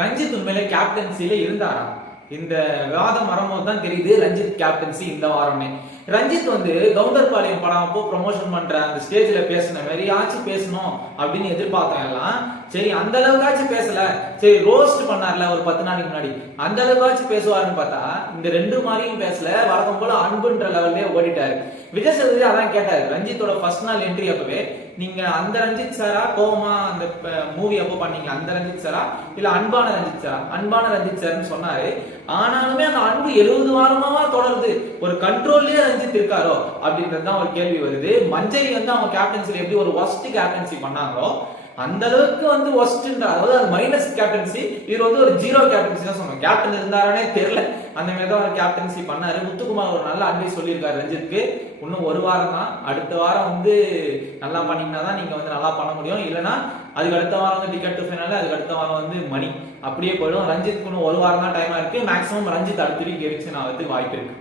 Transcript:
ரஞ்சித் உண்மையிலே கேப்டன்சில இருந்தாரா? இந்த விவாதம் வரும்போது தான் தெரியுது ரஞ்சித் கேப்டன்சி இந்த வாரமே. ரஞ்சித் வந்து கவுண்டர்பாளையம் படம் அப்போ ப்ரொமோஷன் பண்ற அந்த ஸ்டேஜ்ல பேசின மாதிரியாச்சும் பேசணும் அப்படின்னு எதிர்பார்த்தோம் எல்லாம். சரி அந்த அளவுக்காச்சும் பேசல, சரி ரோஸ்ட் பண்ணார்ல ஒரு 10 நாளைக்கு முன்னாடி, அந்த அளவுக்காச்சும் பேசுவாருன்னு பார்த்தா இந்த ரெண்டு மாதிரியும் பேசல. வழக்கம் போல அன்புன்ற லெவல்லே ஓடிட்டாரு. விஜய் சேதுபதி அதான் கேட்டாரு ரஞ்சித்தோட ஃபர்ஸ்ட் நாள் என்ட்ரி அப்பவே, நீங்க அந்த ரஞ்சித் சாரா கோவமா அந்த மூவி அப்போ பண்ணீங்க அந்த ரஞ்சித் சாரா இல்ல அன்பான ரஞ்சித் சாரா? அன்பான ரஞ்சித் சார்னு சொன்னாரு. ஆனாலுமே அந்த அன்பு 70 வாரமா தொடருது, ஒரு கண்ட்ரோல்லயே ரஞ்சித் இருக்காரோ அப்படின்றது தான் ஒரு கேள்வி வருது. மஞ்சரி வந்து அவங்க கேப்டன்சில எப்படி ஒரு ஒஸ்ட் கேப்டன்சி பண்ணாங்களோ அந்த அளவுக்கு வந்து ஒஸ்ட்ன்ற, அதாவது அது மைனஸ் கேப்டன்சி, இது வந்து ஒரு ஜீரோ கேப்டன்சி தான் சொன்னோம். கேப்டன் இருந்தாரே தெரியல, அந்த மாதிரி தான் ஒரு கேப்டன்சி பண்ணாரு. முத்துக்குமார் ஒரு நல்ல அட்வைஸ் சொல்லியிருக்காரு ரஞ்சித்துக்கு, இன்னும் ஒரு வாரம் தான், அடுத்த வாரம் வந்து நல்லா பண்ணீங்கன்னா தான் நீங்க வந்து நல்லா பண்ண முடியும், இல்லைன்னா அதுக்கு அடுத்த வாரம் வந்து டிக்கெட் டு ஃபைனல், அதுக்கு அடுத்த வாரம் வந்து மணி, அப்படியே போயிடும். ரஞ்சித்துக்கு இன்னும் ஒரு வாரம் தான் டைமா இருக்கு. மேக்ஸிமம் ரஞ்சித் அடுத்த வீக் எவிக்ஷன் ஆகிறதுக்கு வாய்ப்பு இருக்கு.